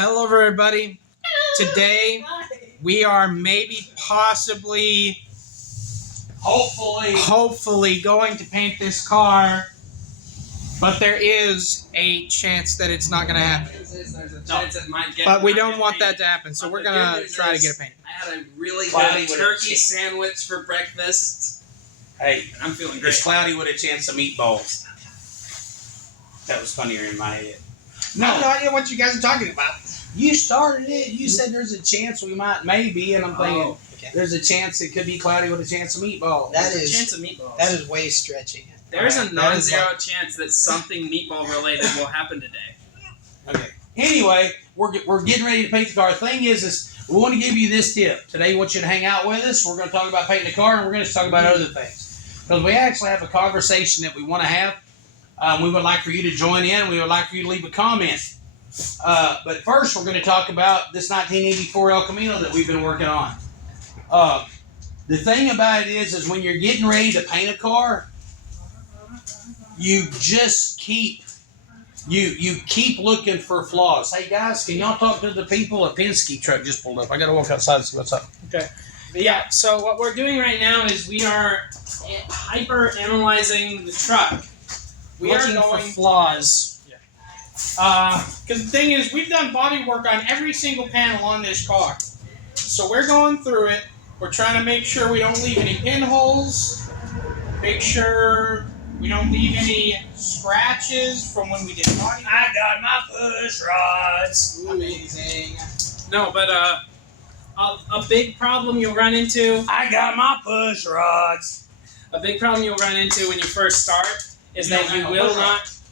Hello, everybody. Today, we are maybe, possibly, hopefully going to paint this car, but there is a chance that it's not going to happen. But we don't want that to happen, so we're going to try to get it painted. I had a really good turkey sandwich for breakfast. Hey, I'm feeling great. there's Cloudy with a chance of meatballs. That was funnier in my head. No, I have no idea what you guys are talking about. You started it. You said there's a chance we might, maybe, and I'm thinking there's a chance it could be Cloudy with a chance of meatballs. That There's is a chance of meatballs. That is way stretching it. There's a non-zero chance that something meatball related will happen today. Okay. Anyway, we're getting ready to paint the car. The thing is we want to give you this tip. Today, we want you to hang out with us. We're going to talk about painting the car, and we're going to talk about other things. Because we actually have a conversation that we want to have. We would like for you to join in. We would like for you to leave a comment. But first, we're going to talk about this 1984 El Camino that we've been working on. The thing about it is when you're getting ready to paint a car, you just keep looking for flaws. Hey guys, can y'all talk to the people? A Penske truck just pulled up. I got to walk outside and see what's up. Okay. Yeah. So what we're doing right now is we are hyper analyzing the truck. We are looking for flaws. Because the thing is, we've done body work on every single panel on this car. So we're going through it. We're trying to make sure we don't leave any pinholes. Make sure we don't leave any scratches from when we did body work. I got my push rods. Amazing. No, but a big problem you'll run into. I got my push rods. A big problem you'll run into when you first start is that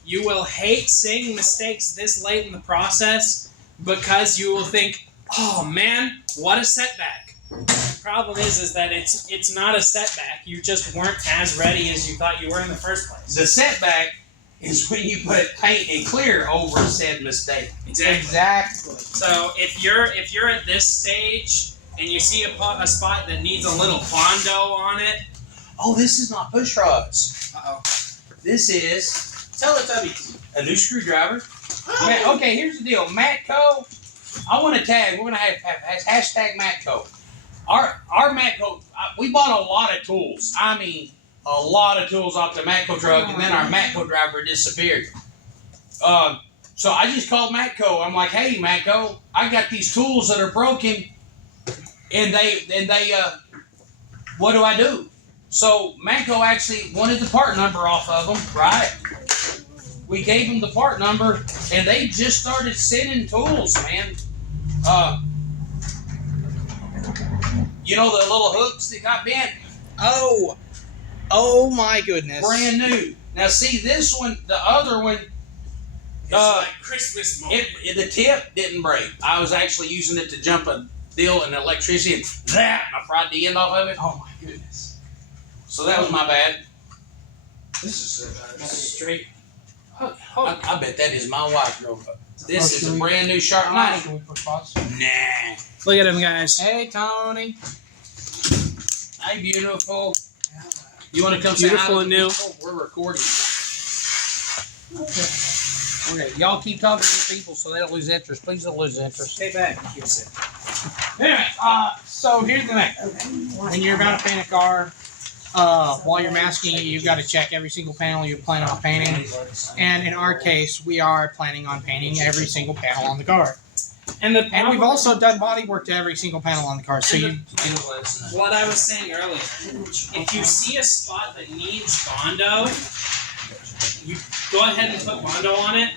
you will hate seeing mistakes this late in the process because you will think, oh man, what a setback. The problem is that it's not a setback. You just weren't as ready as you thought you were in the first place. The setback is when you put paint and clear over said mistake. Exactly. So if you're at this stage and you see a spot that needs a little Bondo on it. Oh, this is not push rods. Uh-oh. This is Teletubbies. a new screwdriver. Oh. Okay, here's the deal. Matco, I want to tag. We're going to have hashtag Matco. Our Matco, we bought a lot of tools. I mean, a lot of tools off the Matco truck, and then our Matco driver disappeared. So I just called Matco. I'm like, hey, Matco, I got these tools that are broken, and they what do I do? So Matco actually wanted the part number off of them, right? We gave them the part number, and they just started sending tools, man. You know the little hooks that got bent? Oh my goodness. Brand new. Now see this one, the other one, It's like Christmas moment. the tip didn't break. I was actually using it to jump a deal in electricity, and I fried the end off of it. Oh my goodness. So that was my bad. This is straight. I bet that is my wife drove up. This is a brand new sharp knife. Nah. Look at him, guys. Hey, Tony. Hey, beautiful. You want to come say Beautiful hi to and the new. people? We're recording. Okay, y'all keep talking to people so they don't lose interest. Please don't lose interest. Stay back. Keep sit. Anyway, so here's the thing. When you're about to paint a car, while you're masking it, you've got to check every single panel you plan on painting. And in our case, we are planning on painting every single panel on the car. And we've also done body work to every single panel on the car. So What I was saying earlier, if you see a spot that needs Bondo, you go ahead and put Bondo on it,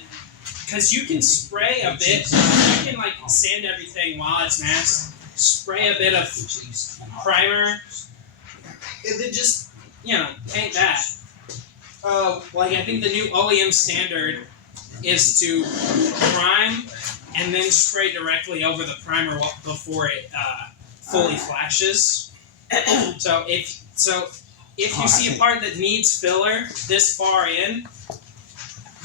because you can spray a bit. You can like sand everything while it's masked. Spray a bit of primer, and then just paint that. Like I think the new OEM standard is to prime and then spray directly over the primer before it fully flashes. So if you see a part that needs filler this far in,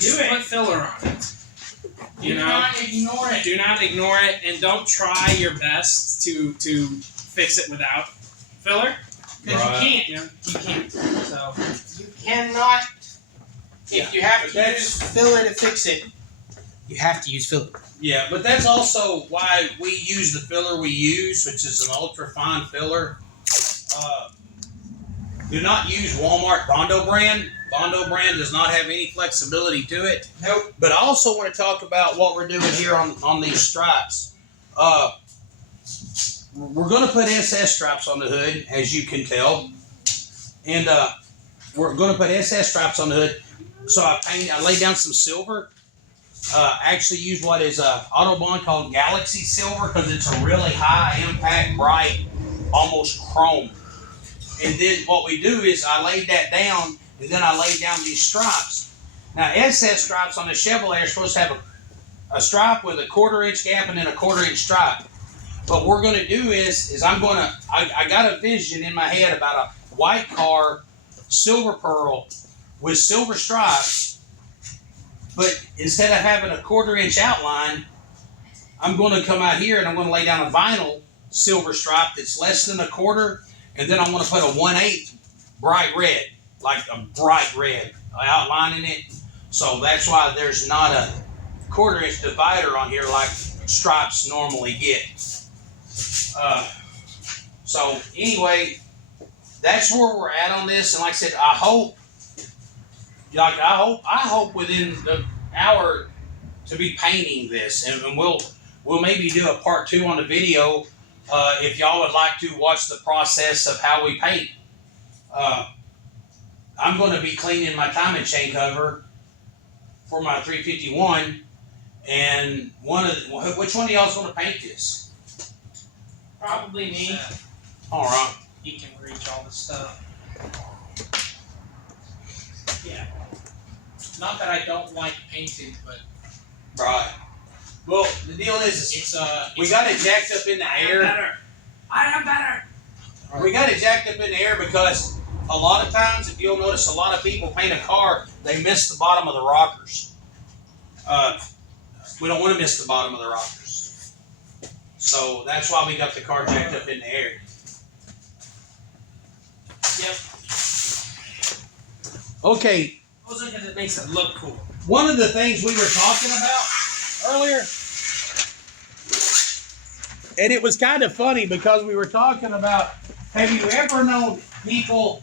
just put filler on it. do not ignore it. Do not ignore it, and don't try your best to fix it without filler. Because you can't. You can't. So You cannot. If you have to use filler to fix it, You have to use filler. Yeah, but that's also why we use the filler we use, which is an ultra fine filler. Do not use Walmart Bondo brand. Bondo brand does not have any flexibility to it. Nope. But I also want to talk about what we're doing here on these stripes. We're going to put SS stripes on the hood, as you can tell. And we're going to put SS stripes on the hood. So I laid down some silver. Actually use what is Autobahn called Galaxy Silver because it's a really high impact, bright, almost chrome. And then what we do is I laid that down, and then I laid down these stripes. Now SS stripes on the Chevrolet are supposed to have a stripe with a 1/4 inch gap and then a 1/4 inch stripe. But what we're going to do is I got a vision in my head about a white car, silver pearl, with silver stripes. But instead of having a 1/4 inch outline, I'm going to come out here and I'm going to lay down a vinyl silver stripe that's less than a 1/4, and then I'm going to put a 1/8 bright red, like a bright red outline in it. So that's why there's not a 1/4 inch divider on here like stripes normally get. So anyway, that's where we're at on this. And like I said, I hope within the hour to be painting this, and we'll maybe do a part 2 on the video if y'all would like to watch the process of how we paint. I'm going to be cleaning my timing chain cover for my 351, and which one of y'all's going to paint this? Probably me. All right. He can reach all the stuff. Yeah. Not that I don't like painting, but Right. Well, the deal is, we it's got it jacked up in the air. I am better. We got it jacked up in the air because a lot of times, if you'll notice, a lot of people paint a car, they miss the bottom of the rockers. We don't want to miss the bottom of the rockers. So that's why we got the car jacked up in the air. Yep. Okay, Also because it makes it look cool. one of the things we were talking about earlier, and it was kind of funny because we were talking about, have you ever known people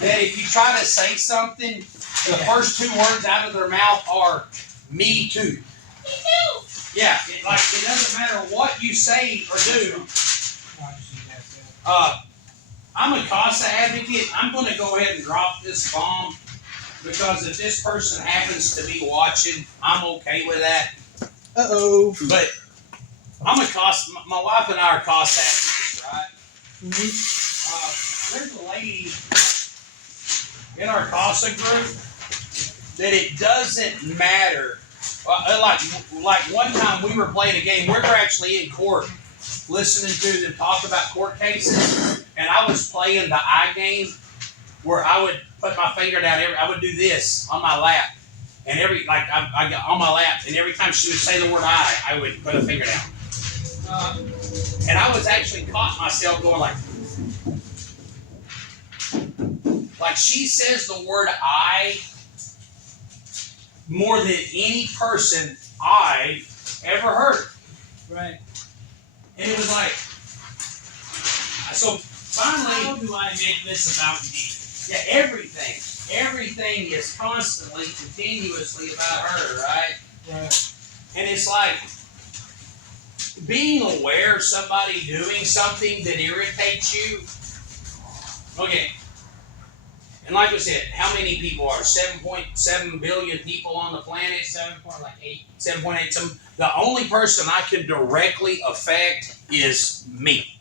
that if you try to say something, the first 2 words out of their mouth are "me too"? Me too. Yeah, it doesn't matter what you say or do. I'm a CASA advocate. I'm going to go ahead and drop this bomb because if this person happens to be watching, I'm okay with that. But I'm a CASA. My wife and I are CASA advocates, right? There's a lady in our CASA group that it doesn't matter. Like one time we were playing a game. We were actually in court listening to them talk about court cases, and I was playing the I game where I would put my finger down. I would do this on my lap, and I got on my lap, and every time she would say the word I would put a finger down. And I was actually caught myself going like she says the word I more than any person I've ever heard. Right. And it was like, so finally, How do I make this about me? yeah, everything is constantly, continuously about her, right? Right. And it's like being aware of somebody doing something that irritates you. Okay. And like we said, how many people are 7.7 billion people on the planet? 7.8. 7.8. The only person I can directly affect is me.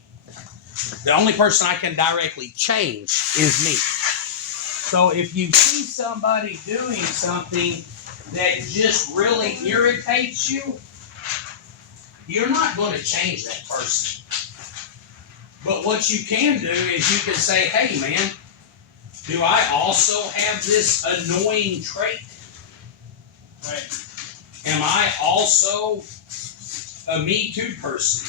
The only person I can directly change is me. So if you see somebody doing something that just really irritates you, you're not going to change that person. But what you can do is you can say, hey man, do I also have this annoying trait? Right. Am I also a Me Too person?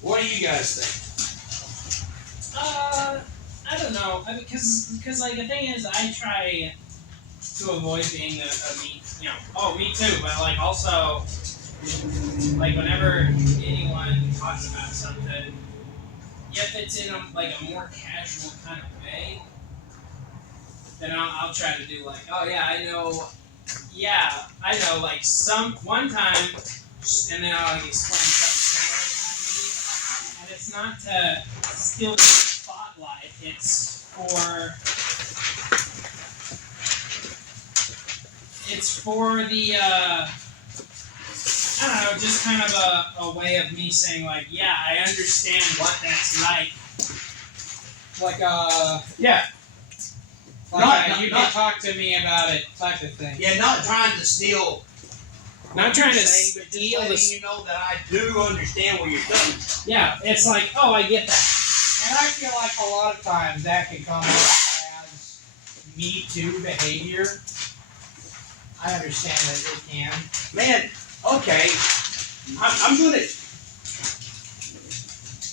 What do you guys think? I don't know. Because like the thing is, I try to avoid being a me, you know, oh, me too, but like also, like whenever anyone talks about something, if it's in a more casual kind of way, then I'll try to do like, oh yeah, I know, like one time, and then I'll like explain something similar that happened to me, and it's not to steal the spotlight, it's for the, I don't know, just kind of a way of me saying like, yeah, I understand what that's like. Like Yeah. like you can talk to me about it type of thing. Yeah, not trying to steal. Not trying to But just steal letting the. you know that I do understand where you're coming from. Yeah, it's like, oh, I get that. And I feel like a lot of times that can come off as Me Too behavior. I understand that it can. Man, okay. I'm gonna.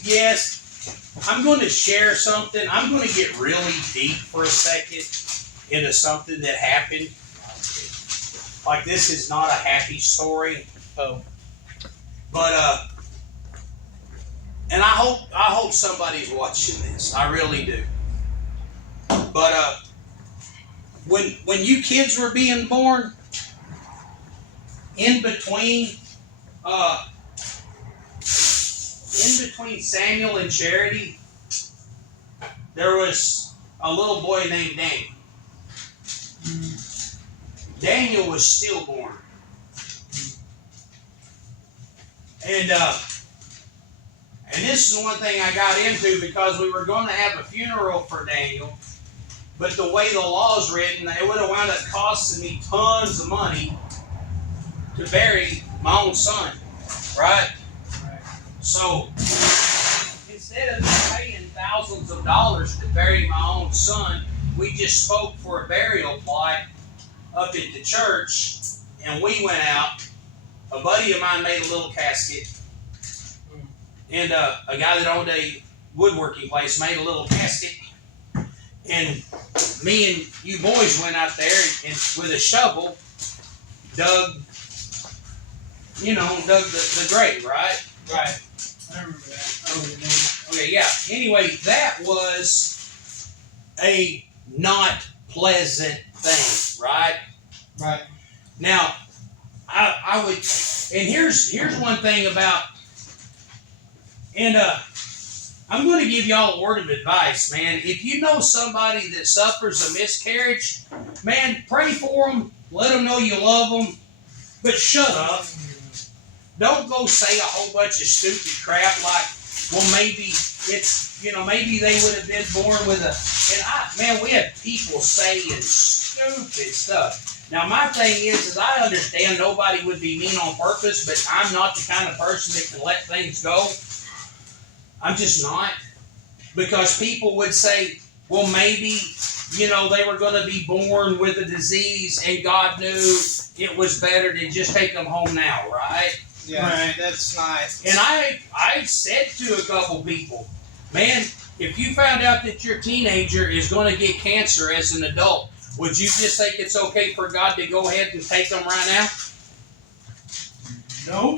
Yes, I'm gonna share something. I'm gonna get really deep for a second into something that happened. Like this is not a happy story. Oh. But and I hope somebody's watching this. I really do. But when you kids were being born, in between Samuel and Charity, there was a little boy named Daniel. Daniel was stillborn. And this is one thing I got into because we were going to have a funeral for Daniel, but the way the law's written, it would have wound up costing me tons of money to bury my own son, right? So instead of paying thousands of dollars to bury my own son, we just spoke for a burial plot up at the church, and we went out. A buddy of mine made a little casket, and a guy that owned a woodworking place made a little casket, and me and you boys went out there and with a shovel dug the grave, right? Right. I remember that. Okay, yeah. Anyway, that was a not pleasant thing, right? Right. Now, I would, and here's one thing about, and I'm going to give y'all a word of advice, man. If you know somebody that suffers a miscarriage, man, pray for them, let them know you love them, but shut up. Don't go say a whole bunch of stupid crap like, well, maybe it's, maybe they would have been born with we have people saying stupid stuff. Now, my thing is I understand nobody would be mean on purpose, but I'm not the kind of person that can let things go. I'm just not. Because people would say, well, maybe, they were going to be born with a disease and God knew it was better to just take them home now, right? Yeah, right. That's nice. And I said to a couple people, man, if you found out that your teenager is going to get cancer as an adult, would you just think it's okay for God to go ahead and take them right now? No.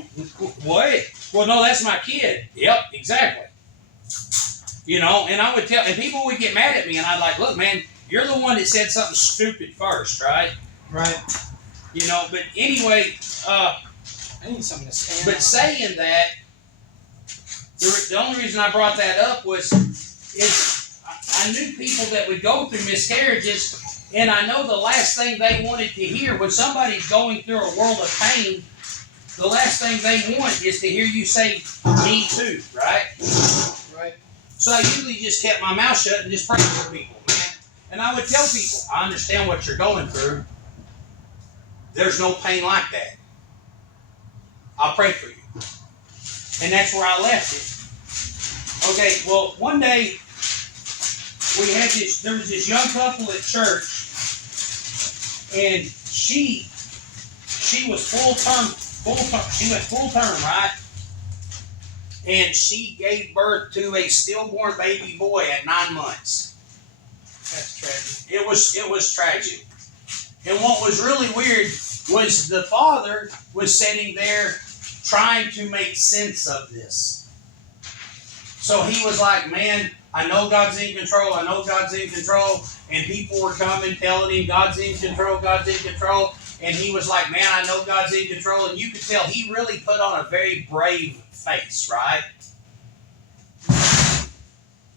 What? Well, no, that's my kid. Yep, exactly. And I would tell, and people would get mad at me, and I'd like, look, man, you're the one that said something stupid first, right? Right. But anyway, I need something to stand but on. saying that, the only reason I brought that up is I knew people that would go through miscarriages, and I know the last thing they wanted to hear when somebody's going through a world of pain, the last thing they want is to hear you say, me too, right? Right. So I usually just kept my mouth shut and just prayed for people, man. And I would tell people, I understand what you're going through. There's no pain like that. I'll pray for you. And that's where I left it. Okay, well, one day, there was this young couple at church, and she was she went full term, right? And she gave birth to a stillborn baby boy at 9 months. That's tragic. It was tragic. And what was really weird was the father was sitting there trying to make sense of this. So he was like, man, I know God's in control. I know God's in control. And people were coming telling him God's in control. God's in control. And he was like, man, I know God's in control. And you could tell he really put on a very brave face, right?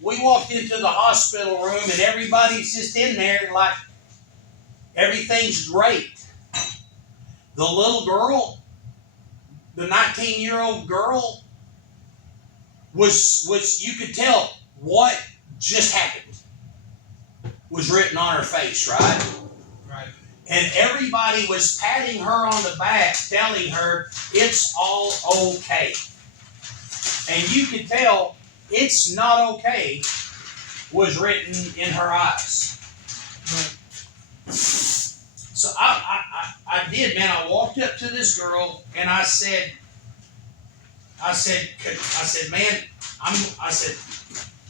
We walked into the hospital room and everybody's just in there like everything's great. The little girl, the 19-year-old girl, was you could tell what just happened was written on her face, right? Right. And everybody was patting her on the back, telling her it's all okay. And you could tell it's not okay was written in her eyes. Right. So I did, man. I walked up to this girl and I said, man,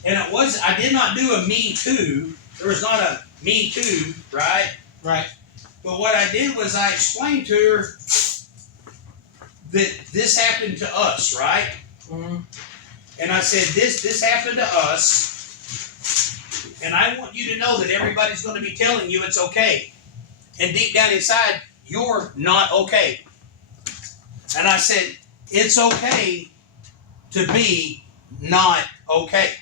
and it was, I did not do a me too. There was not a me too, right? Right. But what I did was I explained to her that this happened to us, right? Mm-hmm. And I said, this happened to us. And I want you to know that everybody's going to be telling you it's okay. And deep down inside, you're not okay. And I said, it's okay to be not okay.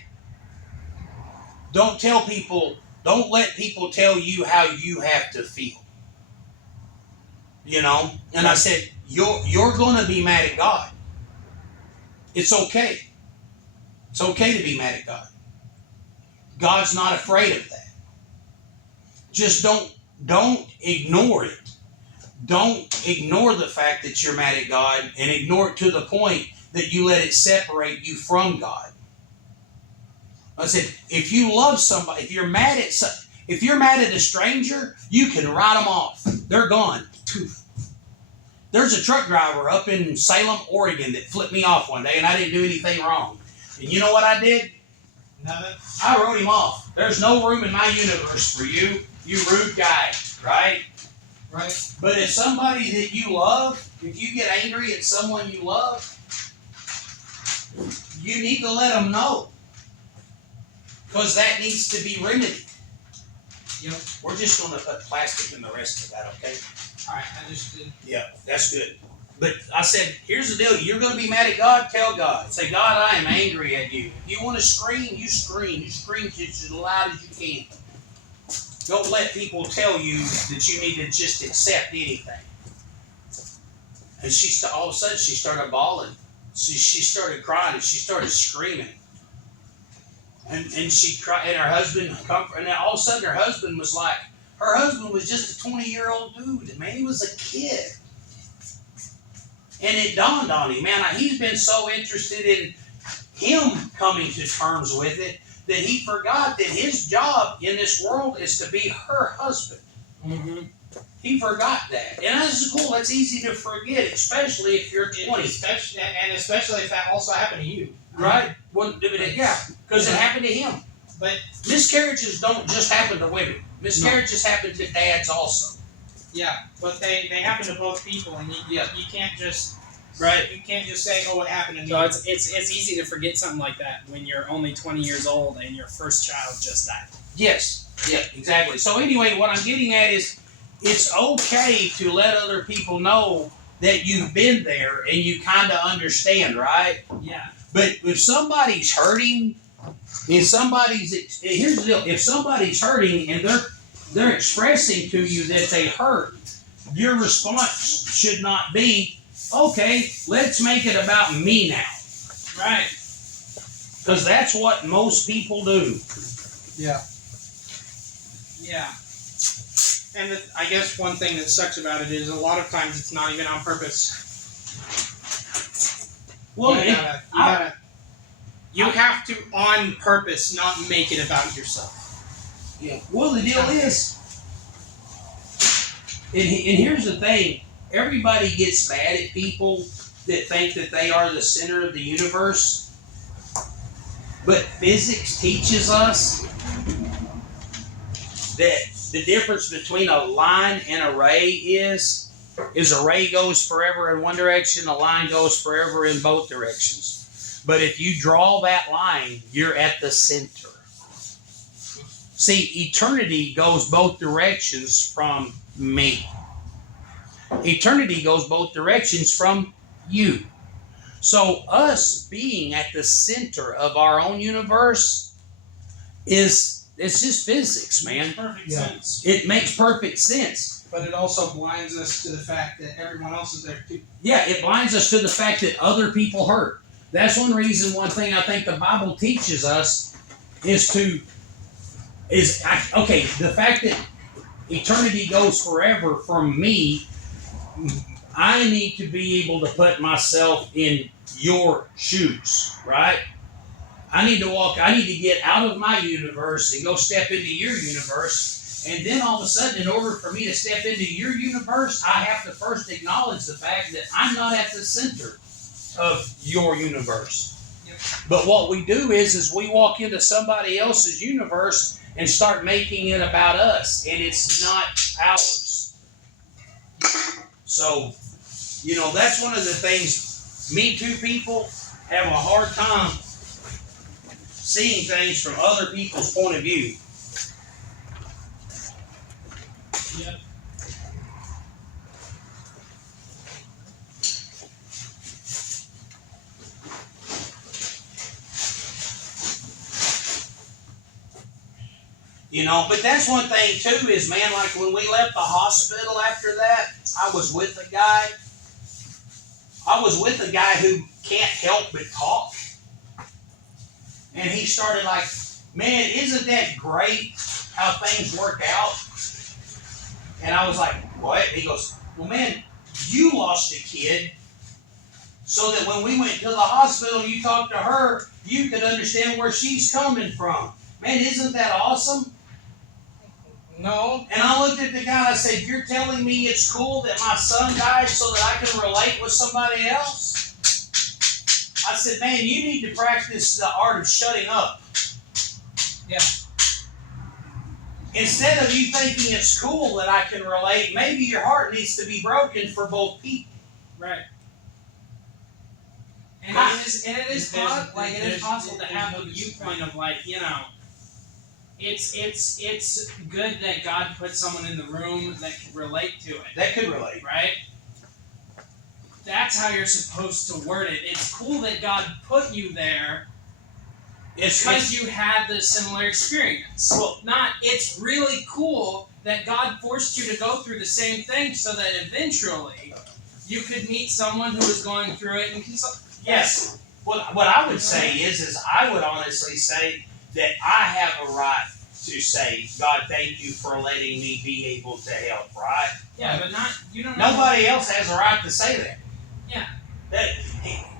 Don't let people tell you how you have to feel. You know? And I said, you're going to be mad at God. It's okay. It's okay to be mad at God. God's not afraid of that. Just don't ignore it. Don't ignore the fact that you're mad at God and ignore it to the point that you let it separate you from God. I said, if you love somebody, if you're mad at a stranger, you can write them off. They're gone. There's a truck driver up in Salem, Oregon that flipped me off one day and I didn't do anything wrong. And you know what I did? Nothing. I wrote him off. There's no room in my universe for you, you rude guy, right? Right. But if somebody that you love, if you get angry at someone you love, you need to let them know. Because that needs to be remedied. Yep. We're just going to put plastic in the rest of that, okay? All right. I just did. Yeah, that's good. But I said, here's the deal. You're going to be mad at God? Tell God. Say, God, I am angry at you. If you want to scream, you scream. You scream just as loud as you can. Don't let people tell you that you need to just accept anything. And all of a sudden, she started bawling. She started crying and she started screaming. And she cried, and her husband, and then all of a sudden her husband was just a 20-year-old dude. Man, he was a kid. And it dawned on him, man, he's been so interested in him coming to terms with it that he forgot that his job in this world is to be her husband. Mm-hmm. He forgot that. And that's cool. That's easy to forget, especially if you're 20. Especially if that also happened to you. Right? Well, yeah, because it happened to him. But miscarriages don't just happen to women. Miscarriages happen to dads also. yeah, but they happen to both people, and you can't just Right. You can't just say, "Oh, what happened to me." So it's easy to forget something like that when you're only 20 years old and your first child just died. Yes. Yeah. Exactly. So anyway, what I'm getting at is, it's okay to let other people know that you've been there and you kind of understand, right? Yeah. But if somebody's hurting, here's the deal: if somebody's hurting and they're expressing to you that they hurt, your response should not be, okay, let's make it about me now. Right. Because that's what most people do. Yeah. Yeah. And I guess one thing that sucks about it is a lot of times it's not even on purpose. Well, you have to on purpose not make it about yourself. yeah. Well, the deal is, and here's the thing: everybody gets mad at people that think that they are the center of the universe. But physics teaches us that the difference between a line and a ray is a ray goes forever in one direction, a line goes forever in both directions. But if you draw that line, you're at the center. See, eternity goes both directions from me. Eternity goes both directions from you. So us being at the center of our own universe it's just physics, man. Perfect Yeah. sense. It makes perfect sense. But it also blinds us to the fact that everyone else is there too. Yeah, it blinds us to the fact that other people hurt. That's one thing I think the Bible teaches us is the fact that eternity goes forever from me. I need to be able to put myself in your shoes, right? I need to get out of my universe and go step into your universe. And then all of a sudden, in order for me to step into your universe, I have to first acknowledge the fact that I'm not at the center of your universe. Yep. But what we do is we walk into somebody else's universe and start making it about us, and it's not ours. So, that's one of the things Me Too people have a hard time seeing things from other people's point of view. Yep. But that's one thing too is, man, like when we left the hospital after that, I was with a guy who can't help but talk. And he started like, man, isn't that great how things work out? And I was like, what? He goes, well, man, you lost a kid so that when we went to the hospital, you talked to her, you could understand where she's coming from. Man, isn't that awesome? No. And I looked at the guy and I said, you're telling me it's cool that my son died so that I can relate with somebody else? I said, man, you need to practice the art of shutting up. Yeah. Instead of you thinking it's cool that I can relate, maybe your heart needs to be broken for both people. Right. And it is possible to have a viewpoint of it's good that God put someone in the room that can relate to it. That could relate. Right? That's how you're supposed to word it. It's cool that God put you there because you had the similar experience. Well, it's really cool that God forced you to go through the same thing so that eventually you could meet someone who was going through it and Yes. What I would say is I would honestly say that I have a right to say, God, thank you for letting me be able to help, right? Yeah, but you don't know. Nobody else has a right to say that. Yeah.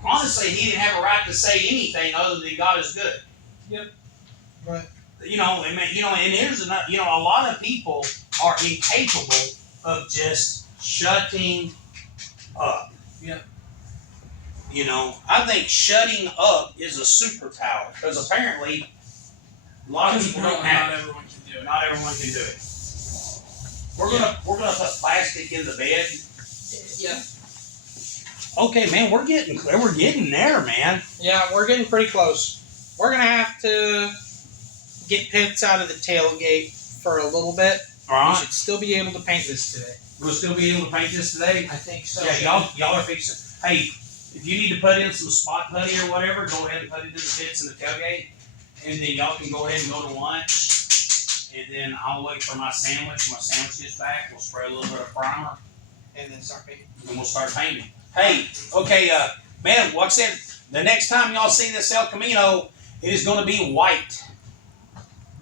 Honestly, he didn't have a right to say anything other than God is good. Yep. Right. And here's another, a lot of people are incapable of just shutting up. Yep. I think shutting up is a superpower because apparently a lot of people don't have it. Not everyone can do it. Not everyone can do it. We're gonna put plastic in the bed. Yep. Okay, man, we're getting there, man. Yeah, we're getting pretty close. We're gonna have to get pits out of the tailgate for a little bit. All right. We should still be able to paint this today. We'll still be able to paint this today. I think so. Yeah, y'all are fixing. Hey, if you need to put in some spot putty or whatever, go ahead and put it in the pits in the tailgate, and then y'all can go ahead and go to lunch. And then I'll wait for my sandwich. When my sandwich gets back, we'll spray a little bit of primer, And then start painting. and we'll start painting. Hey, okay, man. Like I said, the next time y'all see this El Camino, it is going to be white.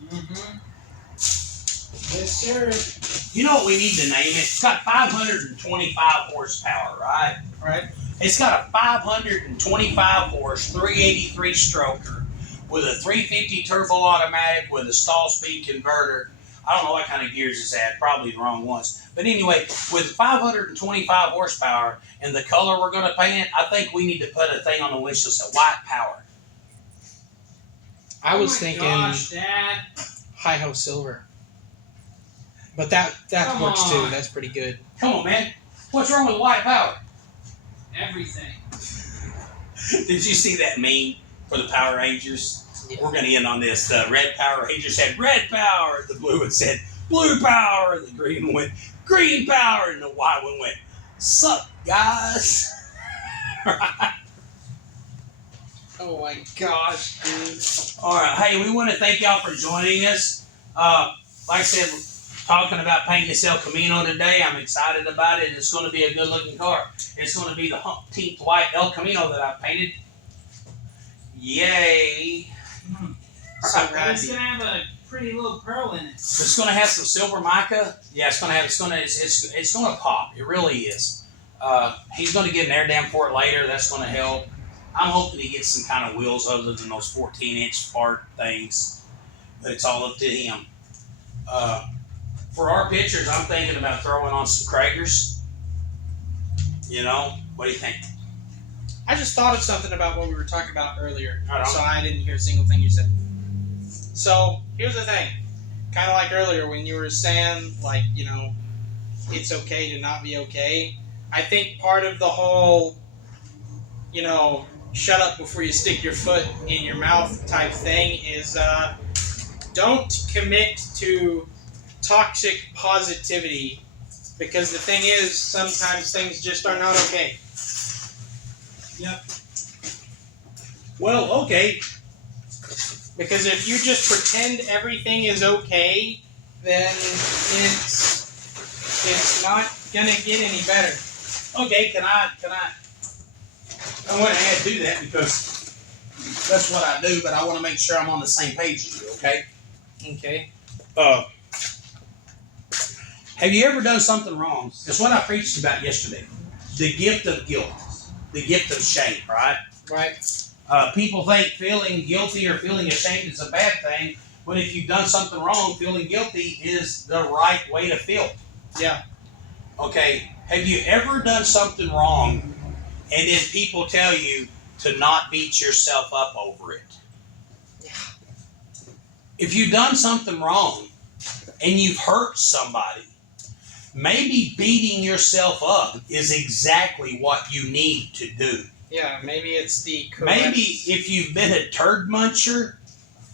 Mm-hmm. Yes, sir. You know what we need to name it? It's got 525 horsepower, right? Right. It's got a 525 horse, 383 stroker with a 350 turbo automatic with a stall speed converter. I don't know what kind of gears it's at, probably the wrong ones. But anyway, with 525 horsepower and the color we're going to paint it, I think we need to put a thing on the windshield that says white power. I was thinking Gosh, Dad. Hi-Ho Silver. But that Come works too. on. That's pretty good. Come on, man. What's wrong with white power? Everything. Did you see that meme for the Power Rangers? Yeah. We're going to end on this. The red Power Ranger said red power. The blue one said blue power. The green one went green power. And the white one went sup, guys. Oh my gosh, dude. All right. Hey, we want to thank y'all for joining us. Like I said, we're talking about painting this El Camino today. I'm excited about it. It's going to be a good-looking car. It's going to be the 15th white El Camino that I painted. Yay. So It's happy. gonna have a pretty little pearl in it. It's going to have some silver mica. Yeah, it's going to pop. It really is. He's going to get an air dam for it later. That's going to help. I'm hoping he gets some kind of wheels other than those 14-inch fart things. But it's all up to him. For our pictures, I'm thinking about throwing on some Kragers. You know, what do you think? I just thought of something about what we were talking about earlier. Right on. So I didn't hear a single thing you said. So here's the thing. Kind of like earlier when you were saying, like, you know, it's okay to not be okay. I think part of the whole, you know, shut up before you stick your foot in your mouth type thing is don't commit to toxic positivity, because the thing is sometimes things just are not okay. Yep. Well, okay. Because if you just pretend everything is okay, then it's not gonna get any better. Okay, can I want to add to that because that's what I do, but I want to make sure I'm on the same page as you, okay? Okay. Have you ever done something wrong? It's what I preached about yesterday. The gift of guilt. The gift of shame, right? Right. People think feeling guilty or feeling ashamed is a bad thing, but if you've done something wrong, feeling guilty is the right way to feel. Yeah. Okay, have you ever done something wrong and then people tell you to not beat yourself up over it? Yeah. If you've done something wrong and you've hurt somebody, maybe beating yourself up is exactly what you need to do. Yeah, maybe it's the correct... Maybe if you've been a turd muncher,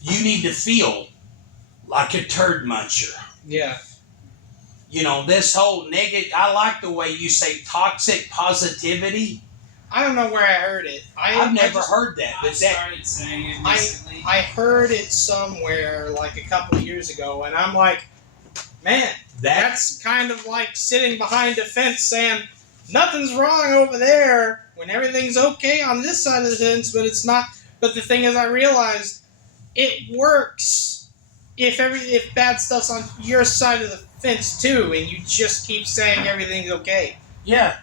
you need to feel like a turd muncher. Yeah. You know, this whole negative, I like the way you say toxic positivity. I don't know where I heard it. I've never heard that, I but that, started saying it recently. I heard it somewhere like a couple of years ago, and I'm like, man, that's kind of like sitting behind a fence saying, nothing's wrong over there when everything's okay on this side of the fence, but it's not. But the thing is, I realized it works if bad stuff's on your side of the fence too, and you just keep saying everything's okay. yeah.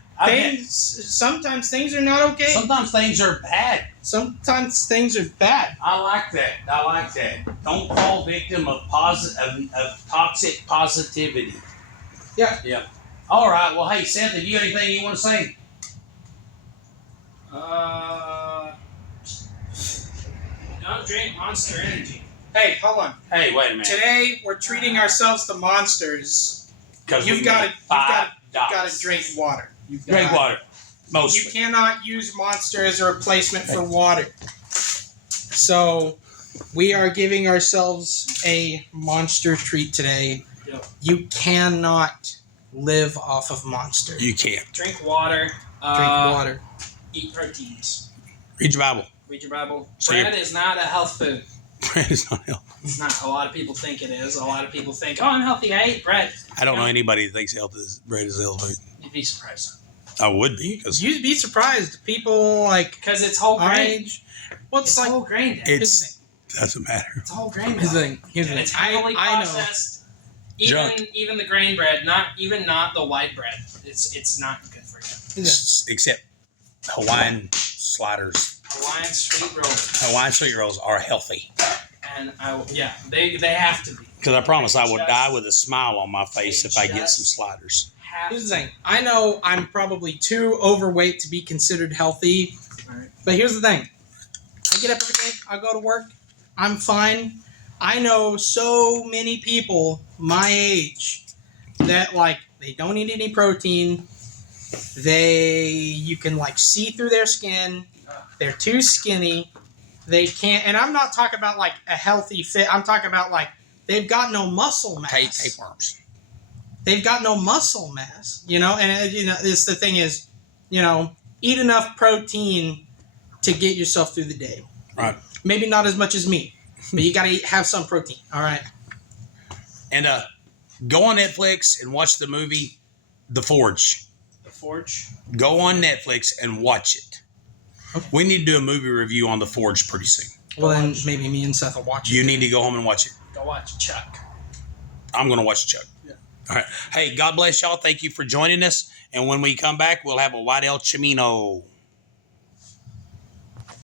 Sometimes things are not okay. Sometimes things are bad. Sometimes things are bad. I like that. Don't fall victim of toxic positivity. Yeah. Yeah. All right. Well, hey, Seth, have you got anything you want to say? Don't drink Monster Energy. Hey, hold on. Hey, wait a minute. Today we're treating ourselves to monsters. Because You've got to drink water. Drink water. Mostly. You cannot use Monster as a replacement for water. So, we are giving ourselves a Monster treat today. Yep. You cannot live off of Monster. You can't. Drink water. Drink water. Eat proteins. Read your Bible. Read your Bible. So Bread is not a health food. Bread is not healthy. It's not. A lot of people think it is. A lot of people think, oh, I'm healthy. I ate bread. I don't know anybody that thinks bread is healthy. You'd be surprised. I would be because You'd be surprised. People like Because it's whole our grain. age. What's It's like? whole grain. Dad. Here's the it doesn't matter. It's whole grain. Here's the Dad. thing. Here's the And thing. it's heavily I know. processed. Junk. Even the grain bread, not the white bread. It's not good for you. Except Hawaiian sliders. Hawaiian sweet rolls. Hawaiian sweet rolls are healthy. And they have to be. Because I promise I would Just- die with a smile on my face they if I get just- some sliders. Have Here's to. the thing. I know I'm probably too overweight to be considered healthy, Right. but here's the thing. I get up every day. I go to work. I'm fine. I know so many people my age that like they don't eat any protein. You can like see through their skin. They're too skinny. They can't. And I'm not talking about like a healthy fit. I'm talking about like they've got no muscle mass. Tapeworms. They've got no muscle mass. You know, and it's the thing is, eat enough protein to get yourself through the day. Right. Maybe not as much as me, but you got to have some protein. All right. And go on Netflix and watch the movie The Forge. The Forge. Go on Netflix and watch it. Okay. We need to do a movie review on The Forge pretty soon. Well, then maybe me and Seth will watch it. You need to go home and watch it. Go watch Chuck. I'm going to watch Chuck. Yeah. All right. Hey, God bless y'all. Thank you for joining us. And when we come back, we'll have a white El Camino.